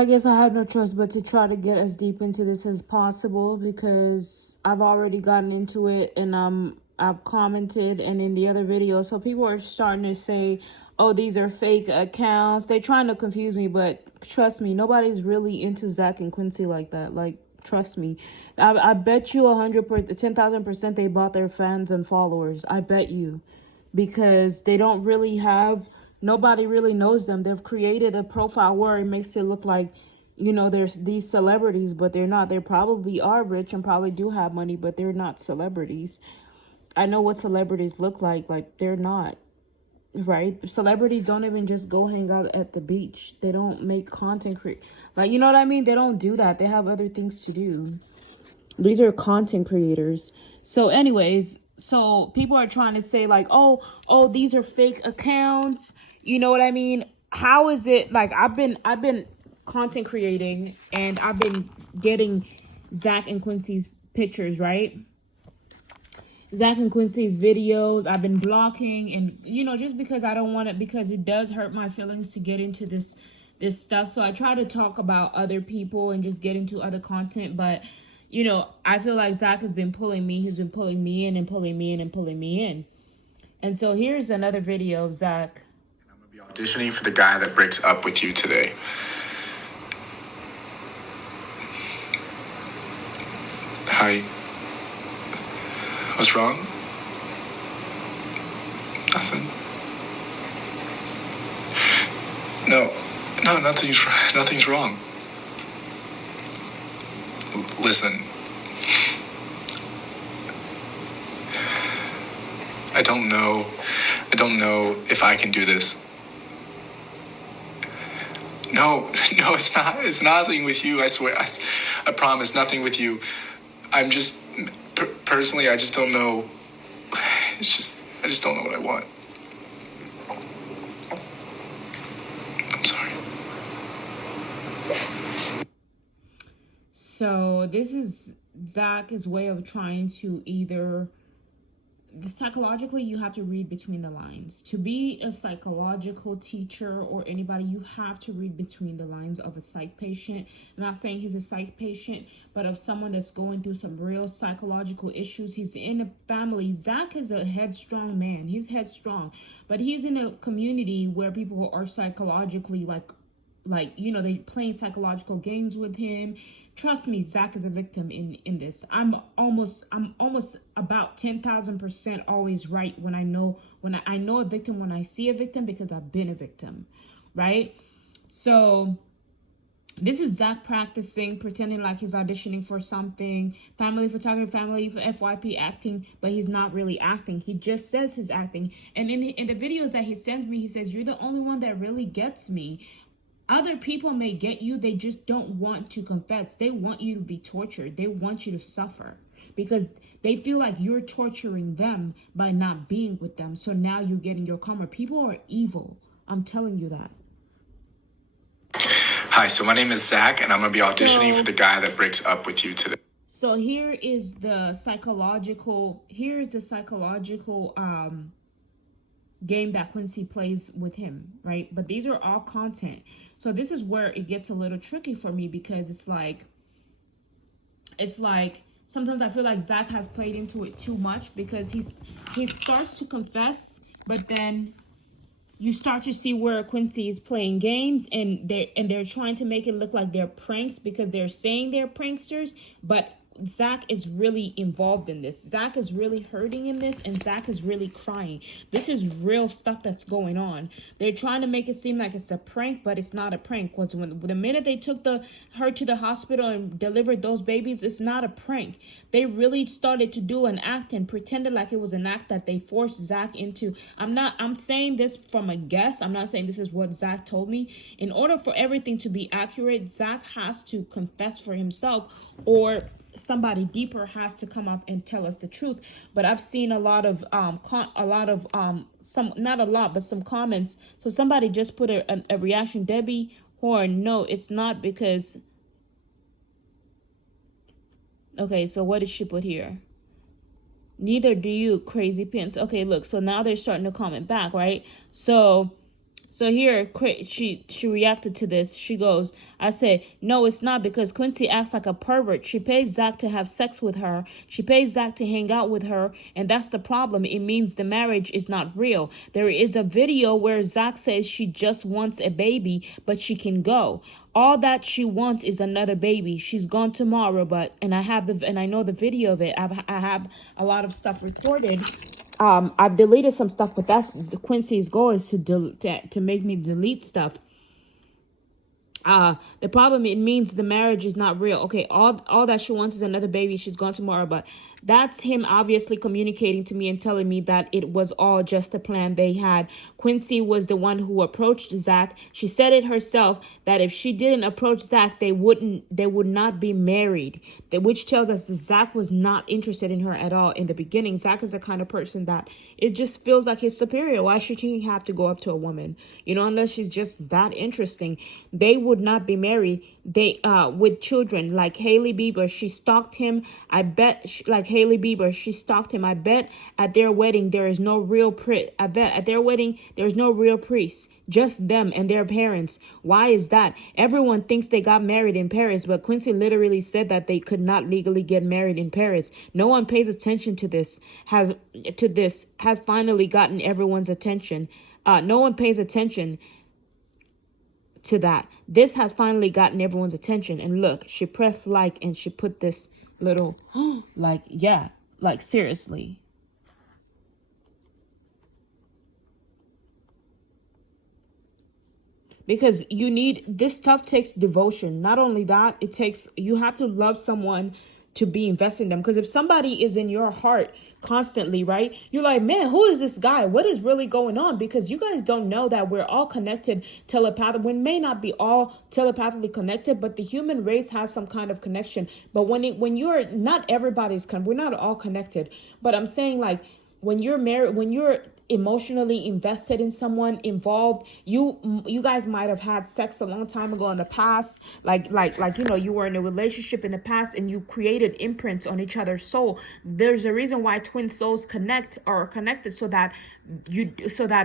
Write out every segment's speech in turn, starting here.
I guess I have no choice but to try to get as deep into this as possible because I've already gotten into it and I've commented and in the other video, so people are starting to say, "Oh, these are fake accounts." They're trying to confuse me, but trust me, nobody's really into Zach and Quincy like that. Like, trust me, I bet you 100%, 10,000% they bought their fans and followers. I bet you, because they don't really have, nobody really knows them. They've created a profile where it makes it look like, there's these celebrities, but they're not. They probably are rich and probably do have money, but they're not celebrities. I know what celebrities look like they're not, right? Celebrities don't even just go hang out at the beach. They don't make content like, you know what I mean? They don't do that. They have other things to do. These are content creators. So anyways, so people are trying to say like, oh, these are fake accounts. You know what I mean? How is it like I've been content creating and I've been getting Zach and Quincy's pictures, right? Zach and Quincy's videos. I've been blocking, and just because I don't want it, because it does hurt my feelings to get into this stuff. So I try to talk about other people and just get into other content, but I feel like Zach has been pulling me. He's been pulling me in and pulling me in and pulling me in. And so here's another video of Zach. I'm gonna be auditioning for the guy that breaks up with you today. Hi. What's wrong? Nothing. No, nothing's wrong. Listen. I don't know if I can do this. No, it's not. It's nothing with you. I swear. I promise, nothing with you. I'm just, personally, I just don't know. I just don't know what I want. I'm sorry. So this is Zach's way of trying to psychologically, you have to read between the lines. To be a psychological teacher or anybody, you have to read between the lines of a psych patient. I'm not saying he's a psych patient, but of someone that's going through some real psychological issues. He's in a family. Zach is a headstrong man. He's headstrong, but he's in a community where people are psychologically they playing psychological games with him. Trust me, Zach is a victim in this. I'm almost about 10,000% always right when I know a victim, when I see a victim, because I've been a victim, right? So this is Zach practicing, pretending like he's auditioning for something, family photography, family FYP acting, but he's not really acting. He just says he's acting. And in the videos that he sends me, he says, "You're the only one that really gets me. Other people may get you, they just don't want to confess. They want you to be tortured. They want you to suffer because they feel like you're torturing them by not being with them. So now you're getting your karma." People are evil. I'm telling you that. Hi, so my name is Zach, and I'm going to be auditioning for the guy that breaks up with you today. So here's the psychological game that Quincy plays with him, right? But these are all content. So this is where it gets a little tricky for me, because it's like sometimes I feel like Zach has played into it too much, because he starts to confess, but then you start to see where Quincy is playing games, and they're trying to make it look like they're pranks because they're saying they're pranksters, but Zach is really involved in this. Zach is really hurting in this, and Zach is really crying. This is real stuff that's going on. They're trying to make it seem like it's a prank, but it's not a prank. Because the minute they took her to the hospital and delivered those babies, it's not a prank. They really started to do an act and pretended like it was an act that they forced Zach into. I'm saying this from a guess. I'm not saying this is what Zach told me. In order for everything to be accurate, Zach has to confess for himself, or somebody deeper has to come up and tell us the truth. But I've seen some not a lot, but some comments. So somebody just put a reaction, Debbie Horn, "No, it's not, because..." Okay, so what did she put here? "Neither do you, crazy pins." Okay, look, so now they're starting to comment back, right? So So here, she reacted to this. She goes, I say, no, it's not, because Quincy acts like a pervert. She pays Zach to have sex with her. She pays Zach to hang out with her. And that's the problem. It means the marriage is not real. There is a video where Zach says she just wants a baby, but she can go. All that she wants is another baby. She's gone tomorrow, and I know the video of it. I have a lot of stuff recorded. I've deleted some stuff, but that's Quincy's goal, is to make me delete stuff. The problem, it means the marriage is not real. Okay, all that she wants is another baby. She's gone tomorrow, but that's him obviously communicating to me and telling me that it was all just a plan they had. Quincy was the one who approached Zach. She said it herself that if she didn't approach Zach, they would not be married. Which tells us that Zach was not interested in her at all in the beginning. Zach is the kind of person that it just feels like he's superior. Why should he have to go up to a woman? Unless she's just that interesting. They would not be married. They with children. Like Hailey Bieber, she stalked him. I bet Hailey Bieber, she stalked him. I bet at their wedding there is no real priest. I bet at their wedding there's no real priest. Just them and their parents. Why is that? Everyone thinks they got married in Paris, but Quincy literally said that they could not legally get married in Paris. No one pays attention to this. Has finally gotten everyone's attention. No one pays attention to that. This has finally gotten everyone's attention. And look, she pressed like and she put this little seriously. Because this stuff takes devotion. Not only that, you have to love someone to be invested in them. Because if somebody is in your heart constantly, right, you're like, man, who is this guy? What is really going on? Because you guys don't know that we're all connected telepathically. We may not be all telepathically connected, but the human race has some kind of connection. But when you're not everybody's we're not all connected. But I'm saying, like, when you're married, when you're emotionally invested in someone, involved, you guys might have had sex a long time ago in the past, like you were in a relationship in the past and you created imprints on each other's soul. There's a reason why twin souls are connected, so that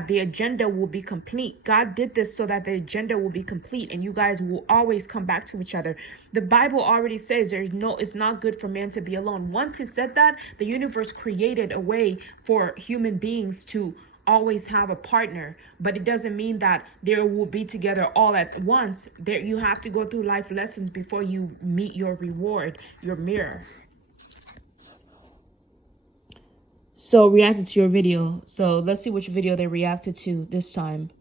the agenda will be complete. God did this so that the agenda will be complete and you guys will always come back to each other. The Bible already says it's not good for man to be alone. Once it said that, the universe created a way for human beings to always have a partner, but it doesn't mean that they will be together all at once. You have to go through life lessons before you meet your reward, your mirror. So reacted to your video. So let's see which video they reacted to this time.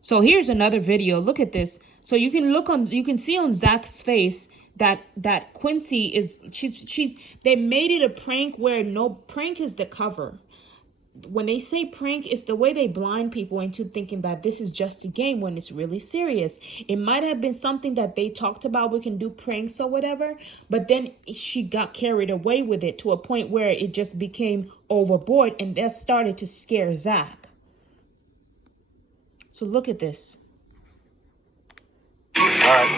So here's another video. Look at this. So you can see on Zach's face that Quincy is they made it a prank where no prank is the cover. When they say prank, it's the way they blind people into thinking that this is just a game when it's really serious. It might have been something that they talked about, we can do pranks or whatever, but then she got carried away with it to a point where it just became overboard, and that started to scare Zach. So look at this. All right.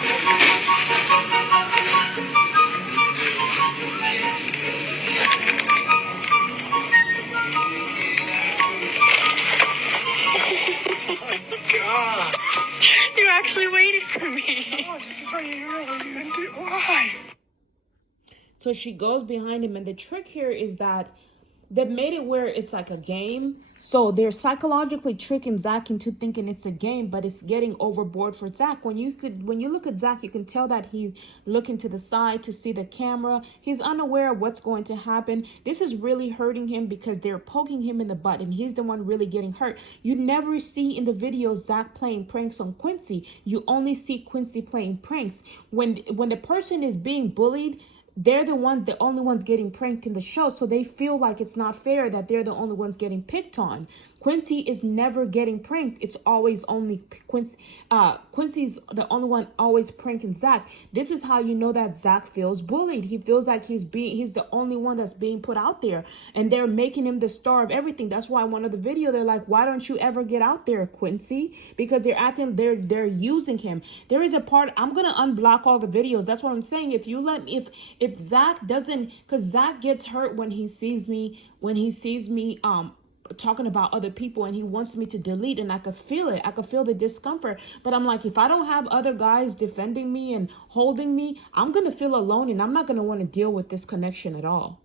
You're actually waiting for me. Oh, this is very early. Why? So she goes behind him, and the trick here is that they've made it where it's like a game. So they're psychologically tricking Zach into thinking it's a game, but it's getting overboard for Zach. When you look at Zach, you can tell that he's looking to the side to see the camera. He's unaware of what's going to happen. This is really hurting him because they're poking him in the butt, and he's the one really getting hurt. You never see in the video Zach playing pranks on Quincy. You only see Quincy playing pranks. When the person is being bullied, they're the only ones getting pranked in the show. So they feel like it's not fair that they're the only ones getting picked on. Quincy is never getting pranked. It's always only Quincy. Quincy's the only one always pranking Zach. This is how you know that Zach feels bullied. He feels like he's the only one that's being put out there, and they're making him the star of everything. That's why one of the video they're like, why don't you ever get out there, Quincy? Because they're using him. There is a part, I'm gonna unblock all the videos. That's what I'm saying. If Zach doesn't, because Zach gets hurt when he sees me talking about other people, and he wants me to delete, and I could feel it. I could feel the discomfort. But I'm like, if I don't have other guys defending me and holding me, I'm going to feel alone, and I'm not going to want to deal with this connection at all.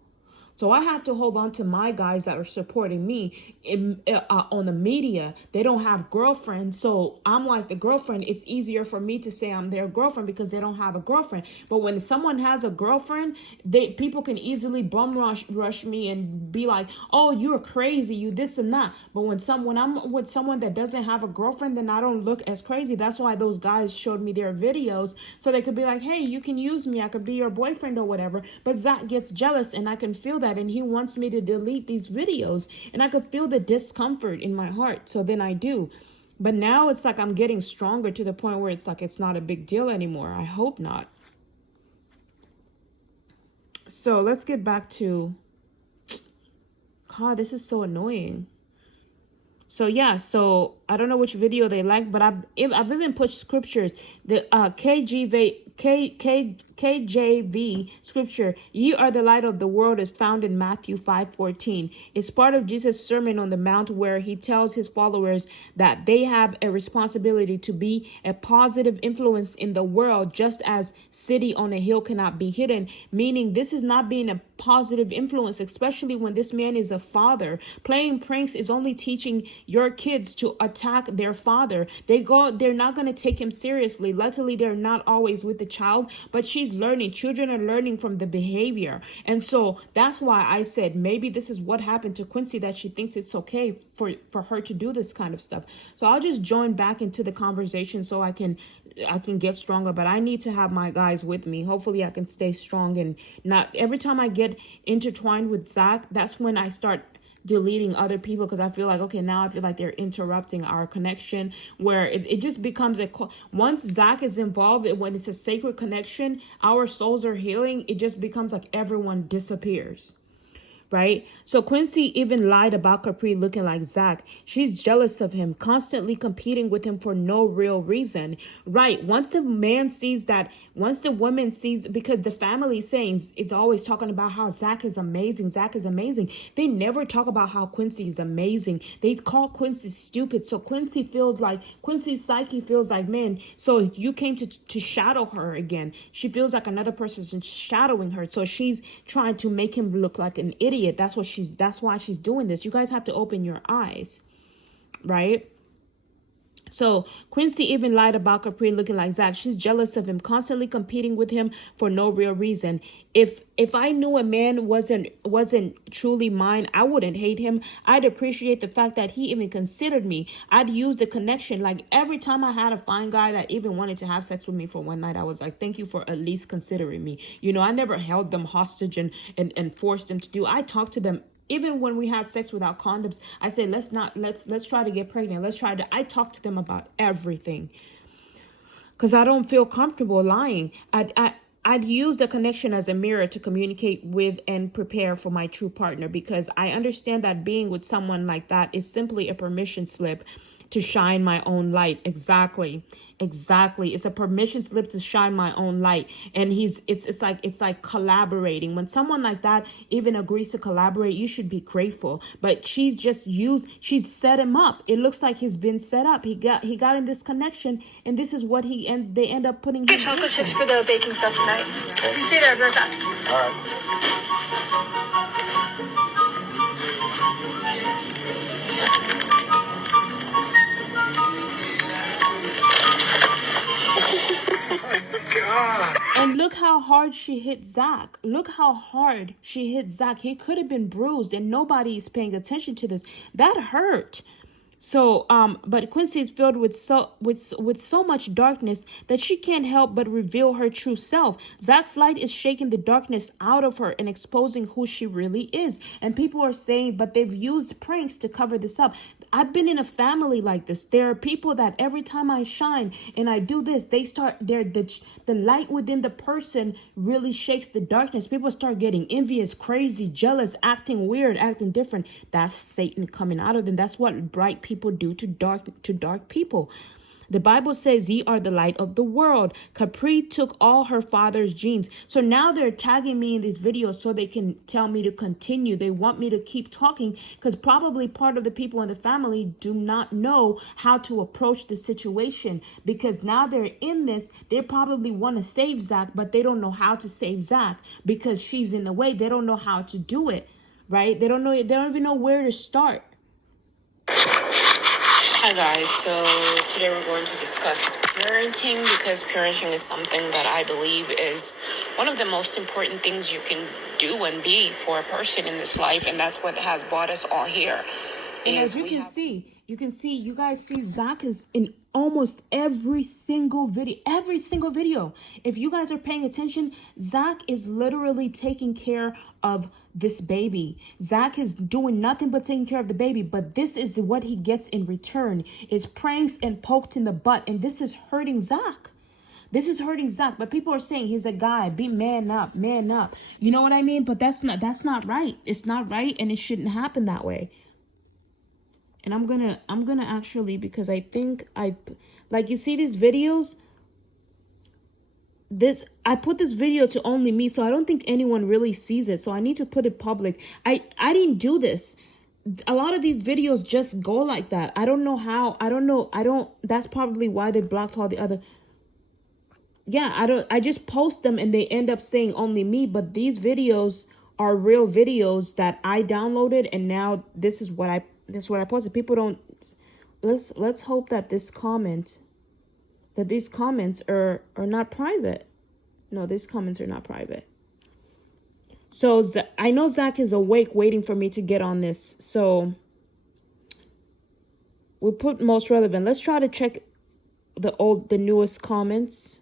So I have to hold on to my guys that are supporting me on the media. They don't have girlfriends. So I'm like the girlfriend. It's easier for me to say I'm their girlfriend because they don't have a girlfriend. But when someone has a girlfriend, people can easily bum rush me and be like, oh, you're crazy, you this and that. But when I'm with someone that doesn't have a girlfriend, then I don't look as crazy. That's why those guys showed me their videos, so they could be like, hey, you can use me. I could be your boyfriend or whatever. But Zach gets jealous, and I can feel that, and he wants me to delete these videos, and I could feel the discomfort in my heart. So then I do. But now it's like I'm getting stronger to the point where it's like it's not a big deal anymore. I hope not. So let's get back to, God, this is so annoying. So yeah, so I don't know which video they like, but I've even put scriptures. The KJV scripture, "Ye are the light of the world," is found in Matthew 5:14. It's part of Jesus' Sermon on the Mount, where he tells his followers that they have a responsibility to be a positive influence in the world, just as city on a hill cannot be hidden. Meaning, this is not being a positive influence, especially when this man is a father. Playing pranks is only teaching your kids to attack their father. They're not going to take him seriously. Luckily, they're not always with the child, but she's learning. Children are learning from the behavior. And so that's why I said maybe this is what happened to Quincy, that she thinks it's okay for her to do this kind of stuff. So I'll just join back into the conversation so I can get stronger, but I need to have my guys with me. Hopefully I can stay strong and not every time I get intertwined with Zach, that's when I start deleting other people, because I feel like, okay, now I feel like they're interrupting our connection, where it just becomes once Zach is involved, when it's a sacred connection, our souls are healing, it just becomes like everyone disappears. Right? So Quincy even lied about Capri looking like Zach. She's jealous of him, constantly competing with him for no real reason. Right? Once the woman sees, because the family saying it's always talking about how Zach is amazing. They never talk about how Quincy is amazing. They call Quincy stupid. So Quincy's psyche feels like, man, so you came to shadow her again. She feels like another person is shadowing her. So she's trying to make him look like an idiot. That's why she's doing this. You guys have to open your eyes, right? So Quincy even lied about Capri looking like Zach. She's jealous of him, constantly competing with him for no real reason. If I knew a man wasn't truly mine, I wouldn't hate him. I'd appreciate the fact that he even considered me. I'd use the connection. Like every time I had a fine guy that even wanted to have sex with me for one night, I was like, thank you for at least considering me. I never held them hostage and forced them to do. I talked to them. Even when we had sex without condoms, I said, let's try to get pregnant. I talked to them about everything, because I don't feel comfortable lying. I'd use the connection as a mirror to communicate with and prepare for my true partner, because I understand that being with someone like that is simply a permission slip to shine my own light. Exactly. It's a permission slip to shine my own light. And it's like collaborating. When someone like that even agrees to collaborate, you should be grateful. But she's set him up. It looks like he's been set up. He got in this connection, and this is what they end up putting him Get chocolate chips for the baking stuff tonight. You stay there, I'll be right back. All right. God. And look how hard she hit Zach. He could have been bruised, and nobody is paying attention to this. That hurt. So, but Quincy is filled with so much darkness that she can't help but reveal her true self. Zach's light is shaking the darkness out of her and exposing who she really is. And people are saying, but they've used pranks to cover this up. I've been in a family like this. There are people that every time I shine and I do this, the light within the person really shakes the darkness. People start getting envious, crazy, jealous, acting weird, acting different. That's Satan coming out of them. That's what bright people do to dark people. The Bible says ye are the light of the world. Capri took all her father's genes. So now they're tagging me in these videos so they can tell me to continue. They want me to keep talking because probably part of the people in the family do not know how to approach the situation, because now they're in this. They probably want to save Zach, but they don't know how to save Zach because she's in the way. They don't know how to do it, right? They don't even know where to start. Hi guys, so today we're going to discuss parenting, because parenting is something that I believe is one of the most important things you can do and be for a person in this life, and that's what has brought us all here. And as you can see, you guys see Zach is in almost every single video. If you guys are paying attention, Zach is literally taking care of this baby. Zach is doing nothing but taking care of the baby, but this is what he gets in return. It's pranks and poked in the butt, and this is hurting Zach. This is hurting Zach, but people are saying he's a guy. Be man up, man up. You know what I mean? But that's not right. It's not right, and it shouldn't happen that way. And I'm gonna actually, because I think like you see these videos, I put this video to only me, so I don't think anyone really sees it. So I need to put it public. I didn't do this. A lot of these videos just go like that. I don't know how. That's probably why they blocked all the other. Yeah, I just post them and they end up saying only me, but these videos are real videos that I downloaded, and now this is what I posted. People don't. Let's hope that these comments are not private. No, these comments are not private. So I know Zach is awake waiting for me to get on this. So we'll put most relevant. Let's try to check the newest comments.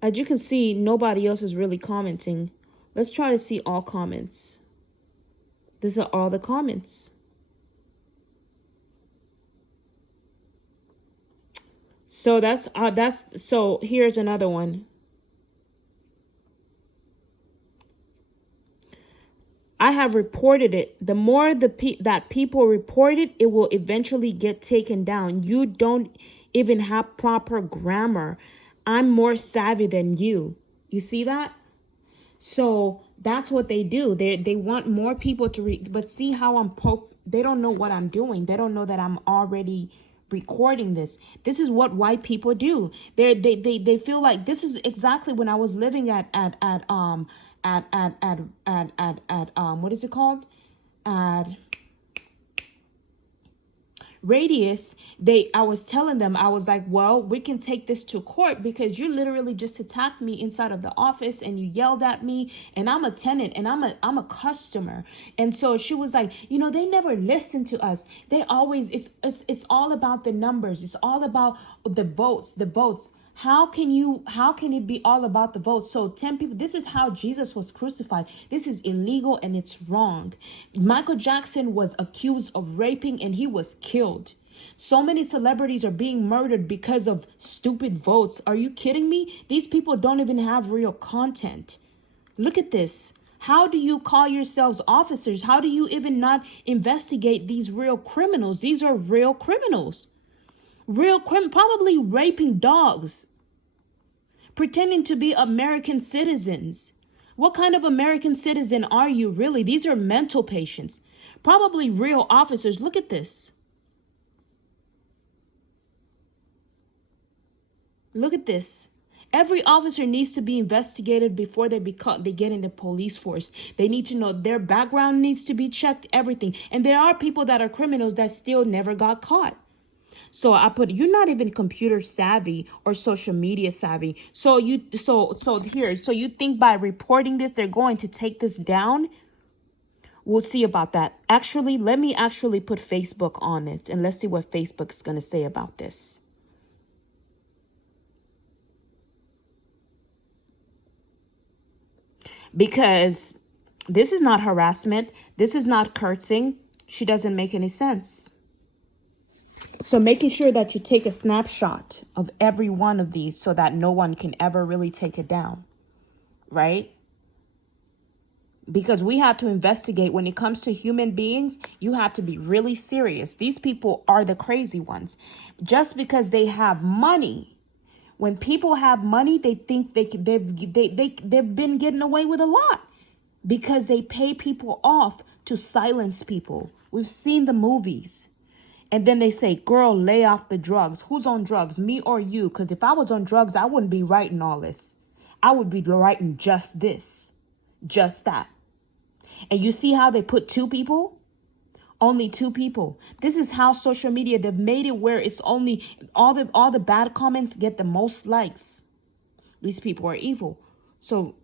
As you can see, nobody else is really commenting. Let's try to see all comments. These are all the comments. So so here's another one. I have reported it. The more that people report it, it will eventually get taken down. You don't even have proper grammar. I'm more savvy than you. You see that? So that's what they do. They want more people to read. But see how they don't know what I'm doing. They don't know that I'm already recording this. This is what white people do. They feel like this is exactly when I was living at what is it called? Radius. I was telling them, I was like, well, we can take this to court because you literally just attacked me inside of the office and you yelled at me, and I'm a tenant and I'm a customer. And so she was like, they never listen to us. They always, it's all about the numbers. It's all about the votes. How can it be all about the votes? So 10 people, this is how Jesus was crucified. This is illegal and it's wrong. Michael Jackson was accused of raping and he was killed. So many celebrities are being murdered because of stupid votes. Are you kidding me? These people don't even have real content. Look at this. How do you call yourselves officers? How do you even not investigate these real criminals? These are real criminals. Probably raping dogs, pretending to be American citizens. What kind of American citizen are you really? These are mental patients, probably real officers. Look at this. Look at this. Every officer needs to be investigated before they get in the police force. They need to know their background needs to be checked, everything. And there are people that are criminals that still never got caught. So I put, you're not even computer savvy or social media savvy. So you think by reporting this, they're going to take this down? We'll see about that. Actually, let me actually put Facebook on it and let's see what Facebook is going to say about this. Because this is not harassment. This is not cursing. She doesn't make any sense. So making sure that you take a snapshot of every one of these so that no one can ever really take it down, right? Because we have to investigate. When it comes to human beings, you have to be really serious. These people are the crazy ones. just because they have money. When people have money, they think they've been getting away with a lot because they pay people off to silence people. We've seen the movies. And then they say, girl, lay off the drugs. Who's on drugs, me or you? Because if I was on drugs, I wouldn't be writing all this. I would be writing just this, just that. And you see how they put two people? Only two people. This is how social media, they've made it where it's only all the bad comments get the most likes. These people are evil. So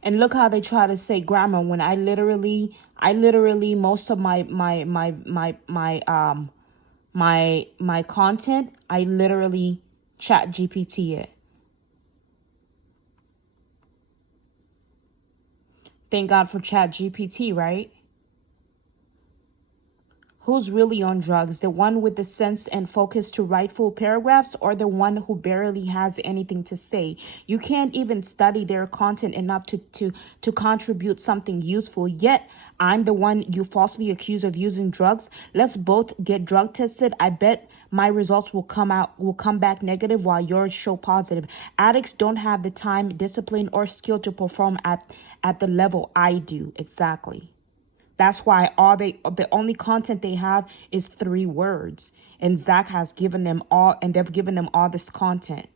and look how they try to say grammar when I literally most of my content, I literally chat GPT it. Thank God for chat GPT, right? Who's really on drugs? The one with the sense and focus to write full paragraphs, or the one who barely has anything to say? You can't even study their content enough to contribute something useful. Yet I'm the one you falsely accuse of using drugs. Let's both get drug tested. I bet my results will come back negative while yours show positive. Addicts don't have the time, discipline, or skill to perform at the level I do. Exactly. That's why the only content they have is 3 words. And Zach has given them all, and they've given them all this content.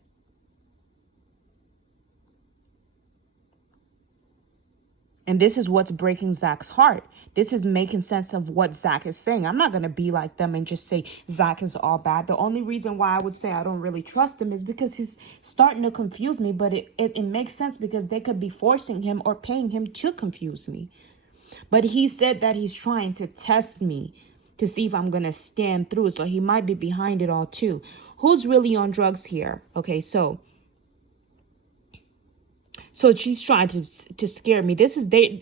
And this is what's breaking Zach's heart. This is making sense of what Zach is saying. I'm not going to be like them and just say Zach is all bad. The only reason why I would say I don't really trust him is because he's starting to confuse me. But it makes sense because they could be forcing him or paying him to confuse me. But he said that he's trying to test me to see if I'm going to stand through. So he might be behind it all too. Who's really on drugs here? Okay, so she's trying to scare me.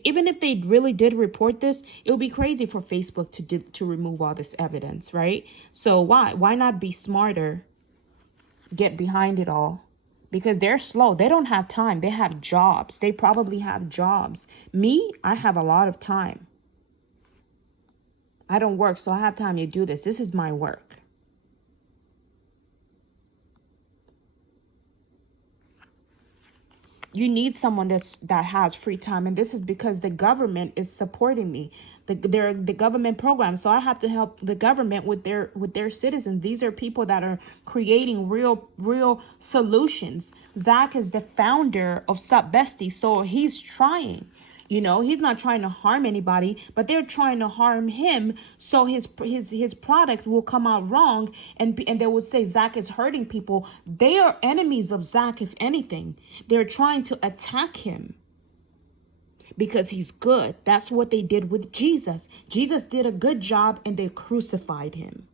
Even if they really did report this, it would be crazy for Facebook to remove all this evidence, right? So why not be smarter? Get behind it all. Because they're slow. They don't have time. They have jobs. They probably have jobs. Me, I have a lot of time. I don't work, so I have time to do this. This is my work. You need someone that has free time, and this is because the government is supporting me. The government program, so I have to help the government with their citizens. These are people that are creating real solutions. Zach is the founder of Sup Bestie, so he's trying. You know, he's not trying to harm anybody, but they're trying to harm him, so his product will come out wrong, and they would say Zach is hurting people. They are enemies of Zach, if anything. They're trying to attack him because he's good. That's what they did with Jesus. Jesus did a good job, and they crucified him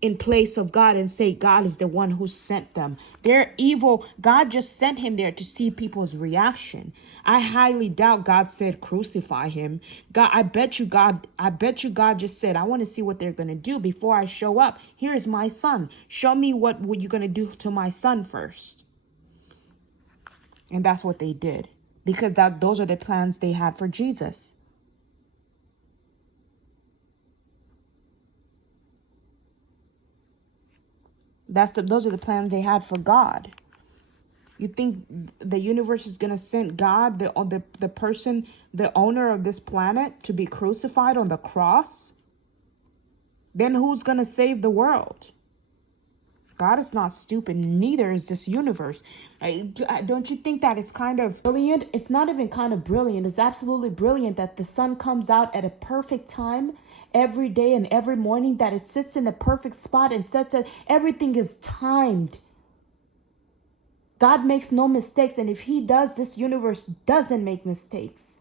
in place of God and say God is the one who sent them. They're evil. God just sent him there to see people's reaction. I highly doubt God said crucify him. I bet you God just said, I want to see what they're going to do before I show up. Here is my son. Show me what you're going to do to my son first. And that's what they did, because those are the plans they had for Jesus. Those are the plans they had for God. You think the universe is going to send God, the person, the owner of this planet, to be crucified on the cross? Then who's going to save the world? God is not stupid. Neither is this universe. Don't you think that it's kind of brilliant? It's not even kind of brilliant. It's absolutely brilliant that the sun comes out at a perfect time every day and every morning, that it sits in the perfect spot and sets it. Everything is timed. God makes no mistakes. And if he does, this universe doesn't make mistakes.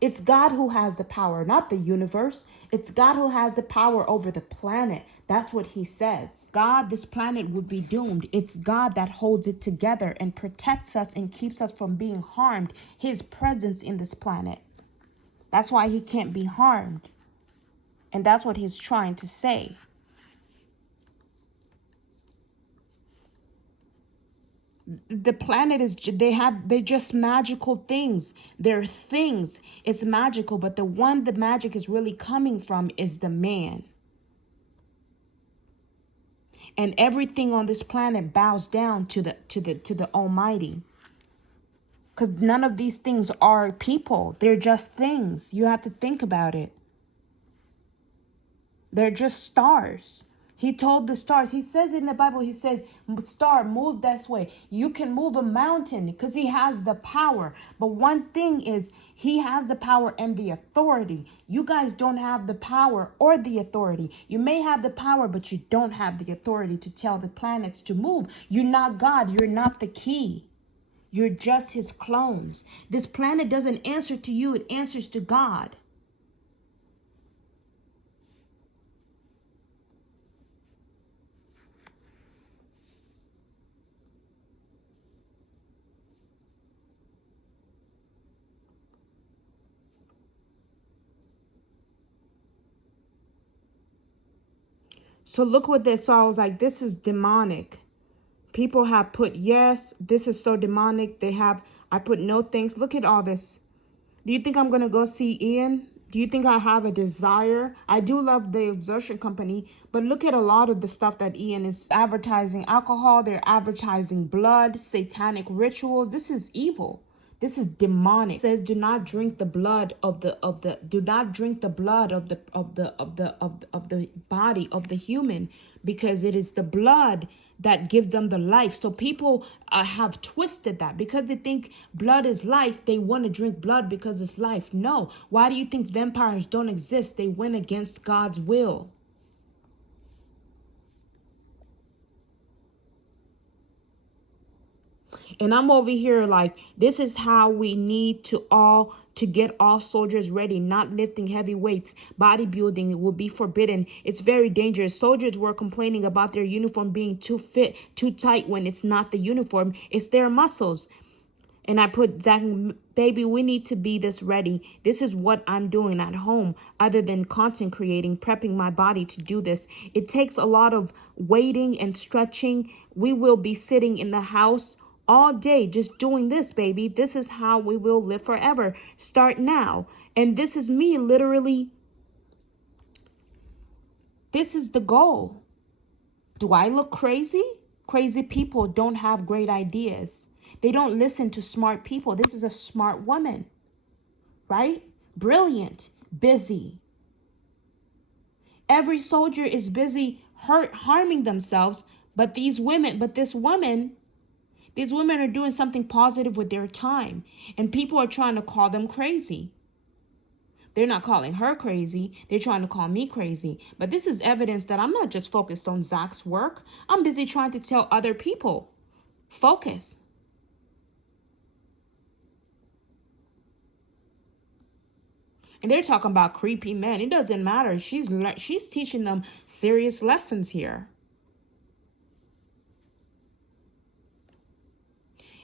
It's God who has the power, not the universe. It's God who has the power over the planet. That's what he says. God, this planet would be doomed. It's God that holds it together and protects us and keeps us from being harmed. His presence in this planet. That's why he can't be harmed. And that's what he's trying to say. The planet is, they're just magical things. They're things. It's magical, but the magic is really coming from is the man. And everything on this planet bows down to the Almighty. Because none of these things are people. They're just things. You have to think about it. They're just stars. He told the stars. He says in the Bible, he says, star, move this way. You can move a mountain because he has the power. But one thing is, he has the power and the authority. You guys don't have the power or the authority. You may have the power, but you don't have the authority to tell the planets to move. You're not God. You're not the key. You're just his clones. This planet doesn't answer to you. It answers to God. So look what they saw. I was like, this is demonic. People have put, yes, this is so demonic. I put no thanks. Look at all this. Do you think I'm going to go see Ian? Do you think I have a desire? I do love the exertion company, but look at a lot of the stuff that Ian is advertising. Alcohol, they're advertising blood, satanic rituals. This is evil. This is demonic. It says, do not drink the blood of the body of the human, because it is the blood that gives them the life. So people have twisted that because they think blood is life. They want to drink blood because it's life. No. Why do you think vampires don't exist? They went against God's will. And I'm over here like, this is how we need to get all soldiers ready, not lifting heavy weights. Bodybuilding will be forbidden. It's very dangerous. Soldiers were complaining about their uniform being too fit, too tight, when it's not the uniform, it's their muscles. And I put, Zach, baby, we need to be this ready. This is what I'm doing at home, other than content creating, prepping my body to do this. It takes a lot of waiting and stretching. We will be sitting in the house all day just doing this, baby. This is how we will live forever. Start now. And this is me literally. This is the goal. Do I look crazy? Crazy people don't have great ideas. They don't listen to smart people. This is a smart woman, right? Brilliant, busy. Every soldier is busy harming themselves, but this woman are doing something positive with their time, and people are trying to call them crazy. They're not calling her crazy. They're trying to call me crazy. But this is evidence that I'm not just focused on Zach's work. I'm busy trying to tell other people, focus. And they're talking about creepy men. It doesn't matter. She's teaching them serious lessons here.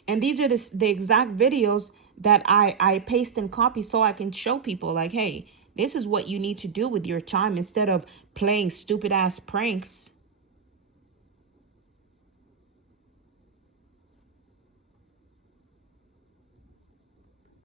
And these are the exact videos that I paste and copy so I can show people like, hey, this is what you need to do with your time instead of playing stupid ass pranks